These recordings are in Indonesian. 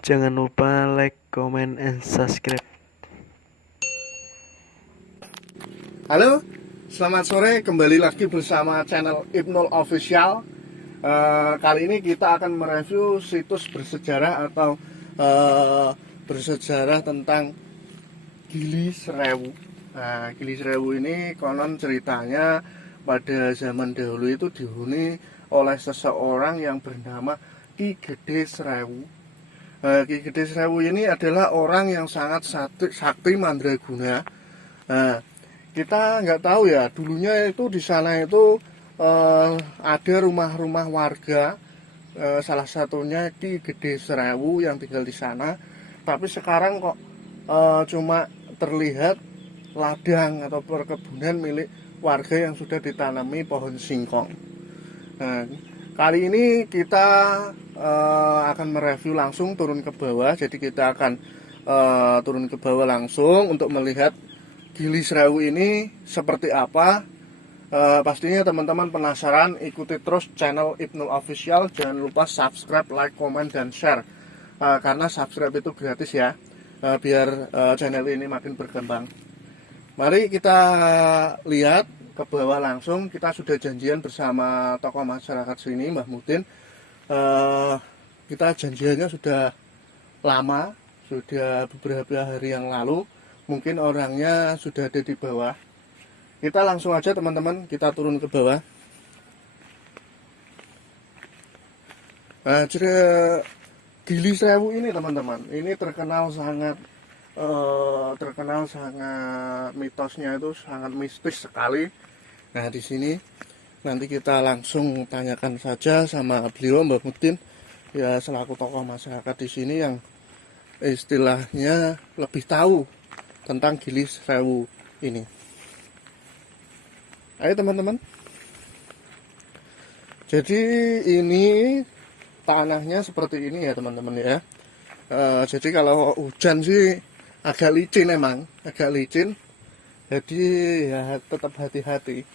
Jangan lupa like, comment, and subscribe. Halo, selamat sore. Kembali lagi bersama channel Ibnul Official. Kali ini kita akan mereview situs bersejarah atau bersejarah tentang Gili Serewu. Nah, Gili Serewu ini konon ceritanya pada zaman dahulu itu dihuni oleh seseorang yang bernama Ki Gede Serewu. Ki Gede Serewu ini adalah orang yang sangat sakti mandraguna. Nah, kita nggak tahu ya, dulunya itu di sana itu ada rumah-rumah warga, salah satunya Ki Gede Serewu yang tinggal di sana. Tapi sekarang kok cuma terlihat ladang atau perkebunan milik warga yang sudah ditanami pohon singkong. Nah, kali ini kita akan mereview langsung turun ke bawah. Jadi kita akan turun ke bawah langsung untuk melihat Gili Serewu ini seperti apa. Pastinya teman-teman penasaran, ikuti terus channel Ibnul Official. Jangan lupa subscribe, like, comment, dan share. Karena subscribe itu gratis ya, biar channel ini makin berkembang. Mari kita lihat ke bawah langsung. Kita sudah janjian bersama tokoh masyarakat sini, Mbah Mudin. Kita janjiannya sudah lama, sudah beberapa hari yang lalu. Mungkin orangnya sudah ada di bawah. Kita langsung aja teman-teman, kita turun ke bawah. Nah, Gili Serewu ini teman-teman, ini terkenal sangat mitosnya itu sangat mistis sekali. Nah, di sini nanti kita langsung tanyakan saja sama beliau, Mbak Mudin, ya selaku tokoh masyarakat di sini yang istilahnya lebih tahu tentang Gili Serewu ini. Ayo teman-teman. Jadi ini tanahnya seperti ini ya teman-teman ya. Jadi kalau hujan sih agak licin, emang agak licin. Jadi ya tetap hati-hati.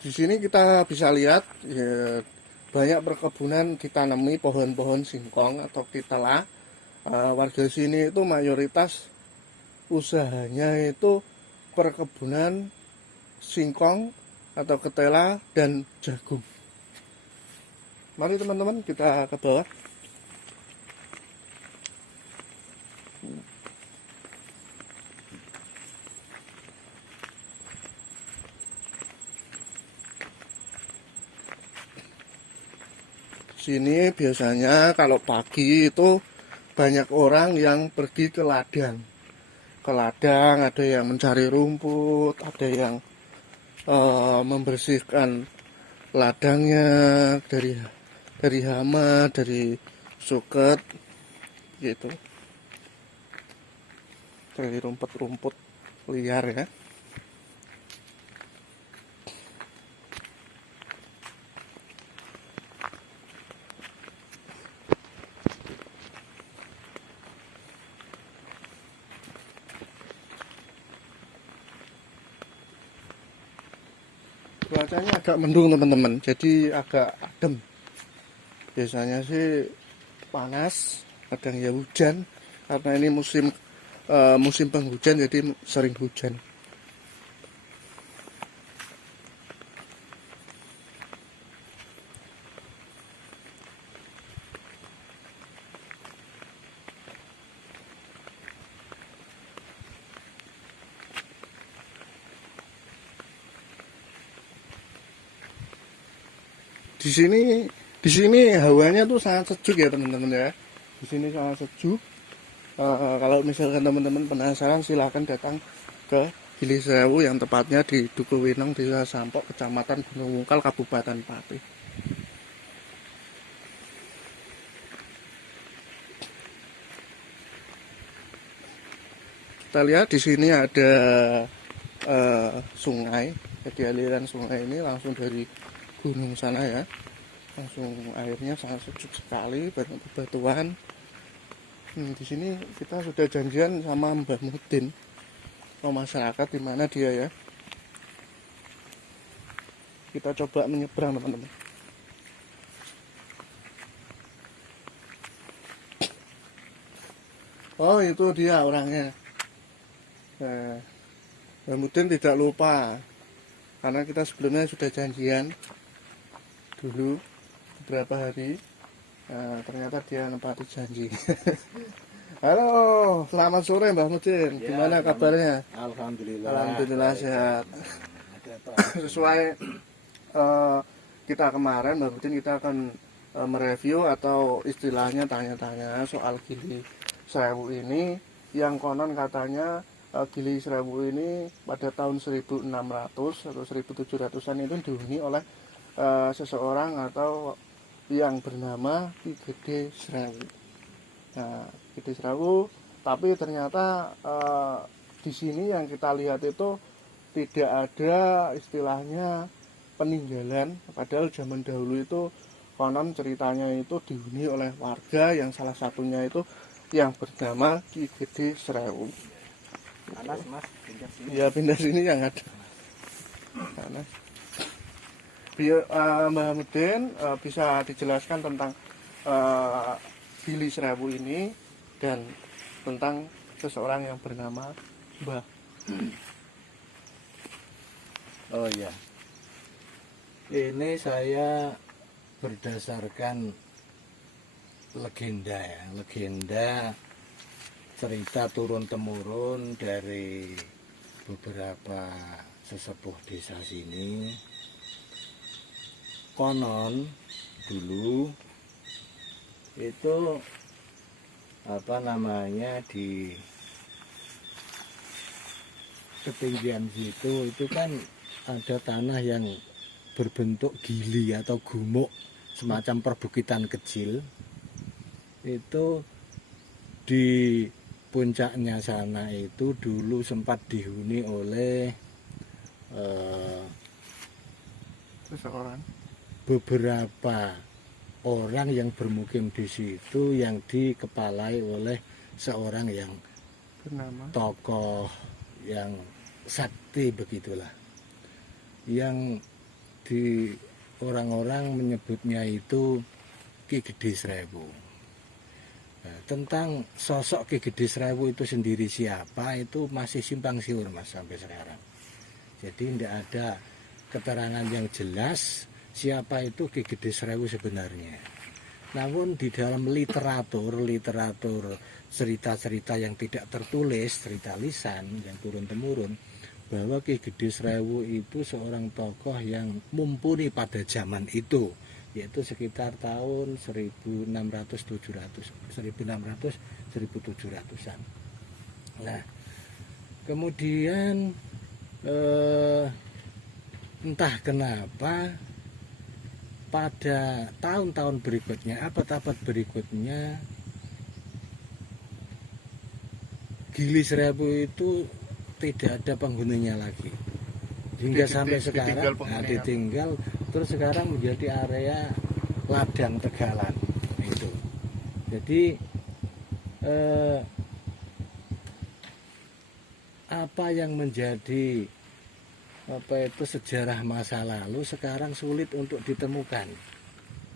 Di sini kita bisa lihat ya, banyak perkebunan ditanami pohon-pohon singkong atau ketela. Warga sini itu mayoritas usahanya itu perkebunan singkong atau ketela dan jagung. Mari teman-teman kita ke bawah. Sini biasanya kalau pagi itu banyak orang yang pergi ke ladang. Ke ladang ada yang mencari rumput, ada yang membersihkan ladangnya dari hama, dari suket gitu, dari rumput-rumput liar ya. Cuacanya agak mendung teman-teman, jadi agak adem. Biasanya sih panas, kadang ya hujan, karena ini musim penghujan jadi sering hujan. Di sini hawanya tuh sangat sejuk ya teman-teman ya. Di sini sangat sejuk. Kalau misalkan teman-teman penasaran, silahkan datang ke Gili Serewu yang tepatnya di Duku Winong, Desa Sampok, Kecamatan Gunung Mungkal, Kabupaten Pati. Kita lihat di sini ada sungai. Jadi aliran sungai ini langsung dari gunung sana ya. Langsung airnya sangat sejuk sekali, banyak bebatuan. Di sini kita sudah janjian sama Mbah Mudin, masyarakat di mana dia ya. Kita coba menyeberang teman-teman. Oh, itu dia orangnya. Nah, kemudian tidak lupa, karena kita sebelumnya sudah janjian dulu beberapa hari. Nah, ternyata dia nempati janji. Halo, selamat sore Mbah Mudin. Ya, Gimana kabarnya? Alhamdulillah. Alhamdulillah Baik, sehat. Ada apa? Sesuai kita kemarin, Mbah Mudin, kita akan mereview atau istilahnya tanya-tanya soal Gili Serewu ini, yang konon katanya Gili Serewu ini pada tahun 1600 atau 1700-an itu dihuni oleh seseorang atau yang bernama Ki Gede Serewu. Nah, Gede Serewu, tapi ternyata di sini yang kita lihat itu tidak ada istilahnya peninggalan, padahal zaman dahulu itu konon ceritanya itu dihuni oleh warga yang salah satunya itu yang bernama Ki Gede Serewu. Panas mas, pindah sini. Ya, pindah sini yang ada panas. Mbah Mudin bisa dijelaskan tentang Gili Serewu ini dan tentang seseorang yang bernama Mbah. Oh iya, ini saya berdasarkan legenda ya, legenda cerita turun temurun dari beberapa sesepuh desa sini. Konon dulu itu apa namanya, di ketinggian situ itu kan ada tanah yang berbentuk gili atau gumuk, semacam perbukitan kecil. Itu di puncaknya sana itu dulu sempat dihuni oleh Seseorang. beberapa orang yang bermukim di situ, yang dikepalai oleh seorang yang Bernama tokoh yang sakti begitulah, yang di orang-orang menyebutnya itu Ki Gede Serewu. Nah, tentang sosok Ki Gede Serewu itu sendiri siapa itu masih simpang siur mas sampai sekarang. Jadi tidak ada keterangan yang jelas siapa itu Ki Gede Serewu sebenarnya. Namun di dalam literatur cerita-cerita yang tidak tertulis, cerita lisan yang turun-temurun, bahwa Ki Gede Serewu itu seorang tokoh yang mumpuni pada zaman itu, yaitu sekitar tahun 1600-1700-an. Nah, kemudian entah kenapa pada tahun-tahun berikutnya, abad-abad berikutnya, Gili Serewu itu tidak ada penghuninya lagi hingga sampai sekarang. Ditinggal, terus sekarang menjadi area ladang tegalan itu. Jadi apa yang menjadi sejarah masa lalu sekarang sulit untuk ditemukan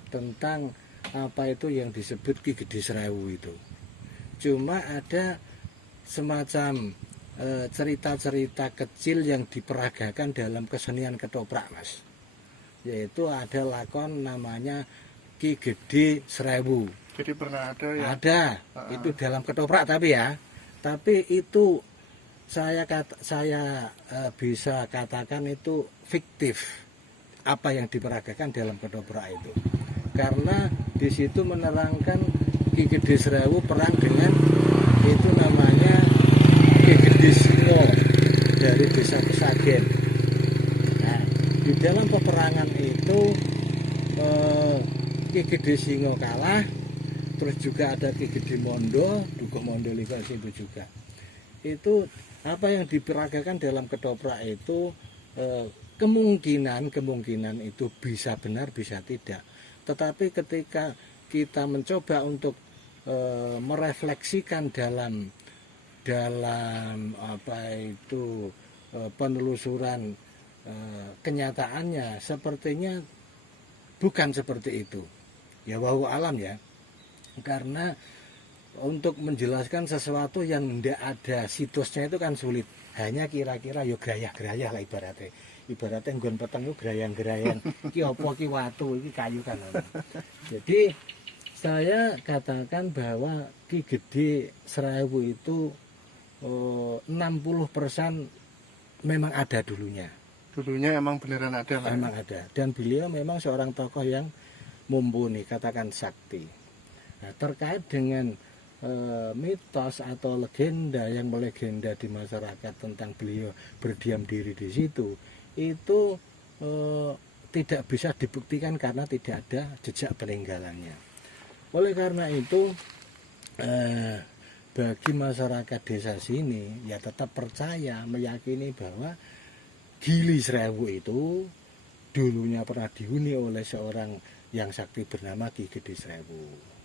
tentang apa itu yang disebut Ki Gede Serewu itu. Cuma ada semacam cerita-cerita kecil yang diperagakan dalam kesenian ketoprak mas, yaitu ada lakon namanya Ki Gede Serewu. Jadi pernah ada ya? Ada, itu dalam ketoprak tapi itu saya bisa katakan itu fiktif apa yang diperagakan dalam ketoprak itu, karena di situ menerangkan Ki Gede Serewu perang dengan itu namanya Ki Gede Singo dari desa Pesagen. Nah, di dalam peperangan itu Ki Gede Singo kalah, terus juga ada Ki Gede Mondo, Dukuh Mondo Liga itu juga. Itu apa yang diperagakan dalam ketoprak itu kemungkinan itu bisa benar bisa tidak. Tetapi ketika kita mencoba untuk merefleksikan dalam penelusuran kenyataannya, sepertinya bukan seperti itu. Ya wallahu alam ya. Karena untuk menjelaskan sesuatu yang tidak ada situsnya itu kan sulit. Hanya kira-kira yo gerayah-gerayah lah ibaratnya. Ibaratnya nggon peteng yo gerayang-gerayang. Iki apa iki watu, iki kayu kan. Jadi saya katakan bahwa Ki Gede Serewu itu 60% memang ada dulunya. Dulunya emang beneran ada lah. Memang ada. Dan beliau memang seorang tokoh yang mumpuni, katakan sakti. Nah, terkait dengan mitos atau legenda yang melegenda di masyarakat tentang beliau berdiam diri di situ, itu tidak bisa dibuktikan karena tidak ada jejak peninggalannya. Oleh karena itu bagi masyarakat desa sini ya tetap percaya, meyakini bahwa Gili Serewu itu dulunya pernah dihuni oleh seorang yang sakti bernama Ki Gede Serewu.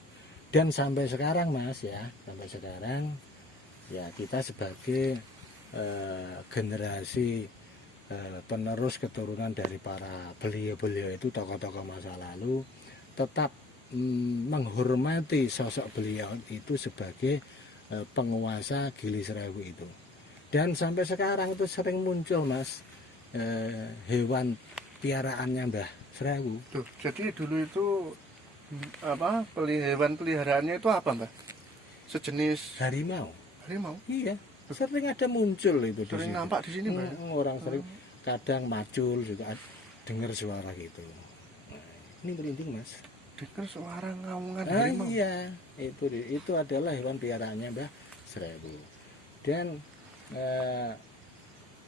Dan sampai sekarang Mas ya, sampai sekarang ya kita sebagai generasi penerus keturunan dari para beliau-beliau itu, tokoh-tokoh masa lalu, tetap menghormati sosok beliau itu sebagai penguasa Gili Serewu itu. Dan sampai sekarang itu sering muncul Mas hewan piaraannya Mbah Serewu. Tuh, jadi dulu itu apa hewan peliharaannya itu apa Mbak? Sejenis Harimau. harimau. Iya, sering ada muncul itu. Sering nampak di sini Mbak. Orang sering kadang macul juga dengar suara gitu. Nah, ini merinding Mas. Dengar suara ngaungan harimau. Iya, itu adalah hewan piaraannya Mbah Serewu. Dan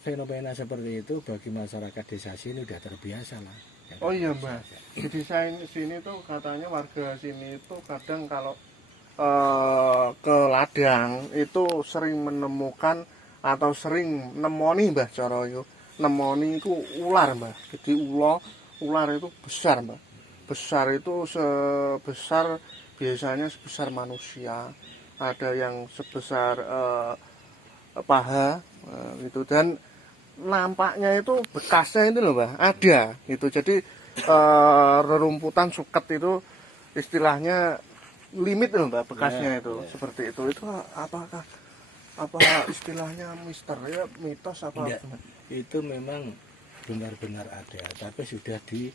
fenomena seperti itu bagi masyarakat desa sini udah terbiasa lah. Oh iya Mbak, jadi saya sini tuh katanya warga sini itu kadang kalau ke ladang itu sering menemukan atau sering nemoni Mbah Coroyo, nemoni itu ular Mbak. Jadi ular itu besar Mbak, besar itu sebesar biasanya sebesar manusia, ada yang sebesar paha gitu, dan nampaknya itu bekasnya itu loh Mbak, ada gitu. Jadi rerumputan suket itu istilahnya limit loh Mbak, bekasnya itu seperti itu. Itu apakah istilahnya misteri, mitos apa? Enggak, itu memang benar-benar ada, tapi sudah di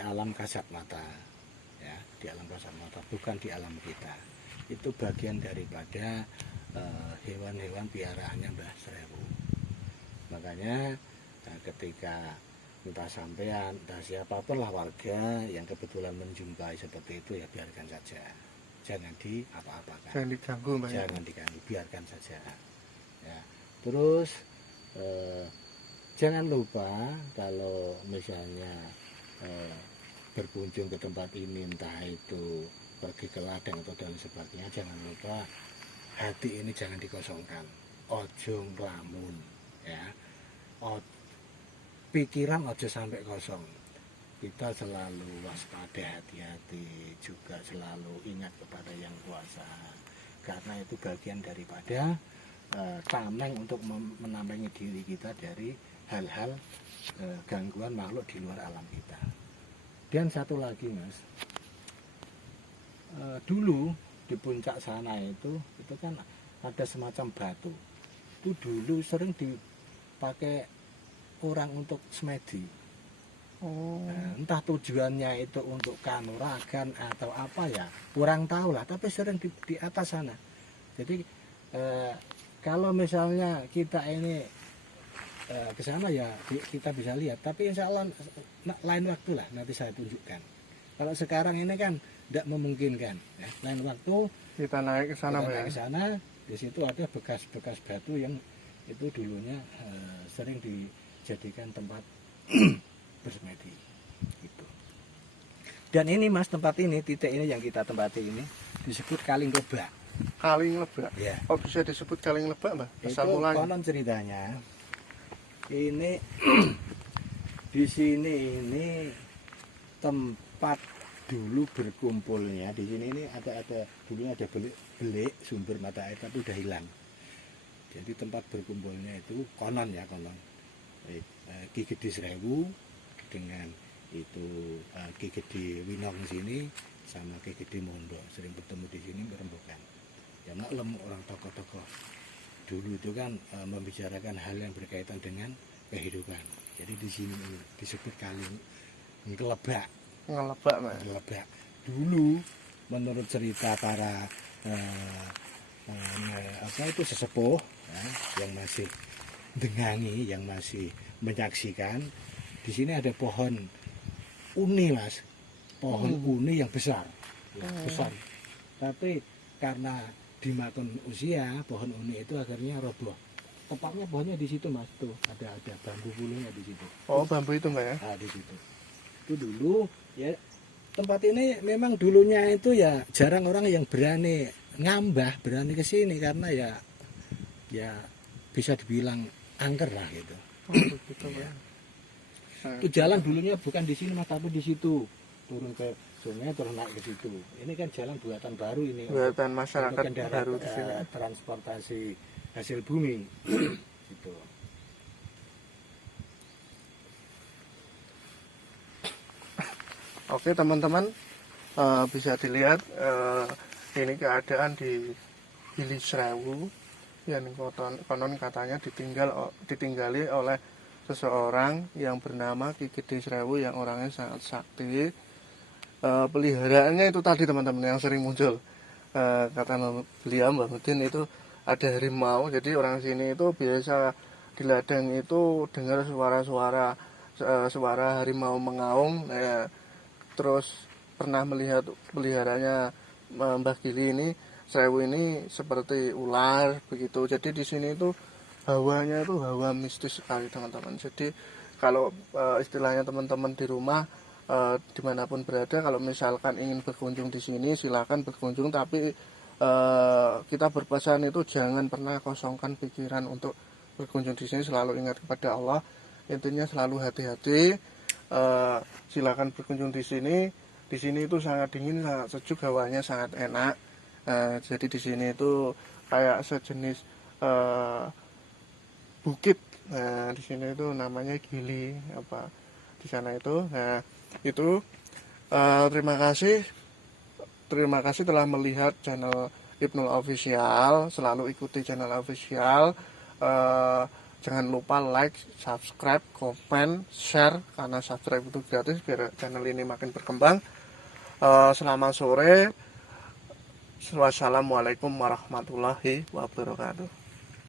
alam kasat mata ya, di alam kasat mata, bukan di alam kita. Itu bagian daripada hewan-hewan piaraannya Mbah Serewu. Makanya ketika entah sampean, entah siapapun lah warga yang kebetulan menjumpai seperti itu, ya biarkan saja, jangan apa-apakan, Jangan diganggu Mbak. jangan diganggu, biarkan saja ya. Terus jangan lupa kalau misalnya berkunjung ke tempat ini, entah itu pergi ke ladang atau dan sebagainya, jangan lupa hati ini jangan dikosongkan, ojo nglamun ya, pikiran ojo sampai kosong. Kita selalu waspada, hati-hati, juga selalu ingat kepada yang kuasa, karena itu bagian daripada tameng untuk menampengi diri kita dari hal-hal gangguan makhluk di luar alam kita. Dan satu lagi Mas, dulu di puncak sana itu kan ada semacam batu, itu dulu sering dipakai orang untuk semedi. Nah, entah tujuannya itu untuk kanuragan atau apa ya, kurang tahu lah, tapi sering di atas sana. Jadi kalau misalnya kita ini ke sana ya kita bisa lihat, tapi insya Allah lain waktu lah nanti saya tunjukkan. Kalau sekarang ini kan tidak memungkinkan ya. Lain waktu Kita naik ke sana Mbak. ke sana, di situ ada bekas-bekas batu yang itu dulunya sering dijadikan tempat bersemedi gitu. Dan ini Mas, tempat ini, titik ini yang kita tempati ini disebut Kaling Lebak. Kaling Lebak. Ya. Oh bisa disebut Kaling Lebak Mbak? Asal Itu mulanya. konon ceritanya ini di sini ini tempat dulu berkumpulnya. Di sini ini ada dulunya ada belik sumber mata air, tapi udah hilang. Jadi tempat berkumpulnya itu konon ya, konon Ki Gede Serewu dengan itu Ki Gede Winong sini sama Ki Gede Mondo, sering bertemu di sini merembukan. Ya maklum orang tokoh-tokoh dulu itu kan membicarakan hal yang berkaitan dengan kehidupan. Jadi di sini disebut kali ngelebak. Ngelebak, Mas. Ngelebak. Dulu menurut cerita para sesepuh ya, yang masih dengangi, yang masih menyaksikan, di sini ada pohon uni, Mas. Pohon uni yang besar. Ya, besar. Tapi karena dimakan usia, pohon uni itu akhirnya roboh. Tepatnya pohonnya di situ, Mas. Tuh, ada bambu bulunya di situ. Oh, bambu itu Mbak ya? Nah, di situ. Itu dulu ya, tempat ini memang dulunya itu ya jarang orang yang berani ngambah, berani ke sini karena ya bisa dibilang angker lah gitu. Oh, begitu, Ya. Mbak. Itu jalan dulunya bukan di sini, Mas, tapi di situ. Turun ke sungai terus naik ke situ. Ini kan jalan buatan baru ini. Buatan masyarakat untuk kendaraan, baru di sini. transportasi hasil bumi. Gitu. Oke teman-teman, bisa dilihat ini keadaan di Gili Srewu yang konon katanya ditinggali oleh seseorang yang bernama Ki Gede Srewu yang orangnya sangat sakti. Peliharaannya itu tadi teman-teman yang sering muncul, kata beliau Mbak Mudin itu ada harimau. Jadi orang sini itu biasa di ladang itu dengar suara harimau mengaum. Terus pernah melihat peliharanya Mbah Gili ini, Srewu ini seperti ular begitu. Jadi di sini itu hawanya itu hawa mistis sekali teman-teman. Jadi kalau istilahnya teman-teman di rumah dimanapun berada, kalau misalkan ingin berkunjung di sini silakan berkunjung, tapi kita berpesan itu jangan pernah kosongkan pikiran untuk berkunjung di sini. Selalu ingat kepada Allah, intinya selalu hati-hati. Silakan berkunjung di sini. Di sini itu sangat dingin, sangat sejuk, hawanya sangat enak. Jadi di sini itu kayak sejenis bukit. Nah, di sini itu namanya Gili apa di sana itu. Nah, itu terima kasih telah melihat channel Ibnul Official. Selalu ikuti channel official. Jangan lupa like, subscribe, komen, share, karena subscribe itu gratis biar channel ini makin berkembang. Selamat sore. Wassalamualaikum warahmatullahi wabarakatuh.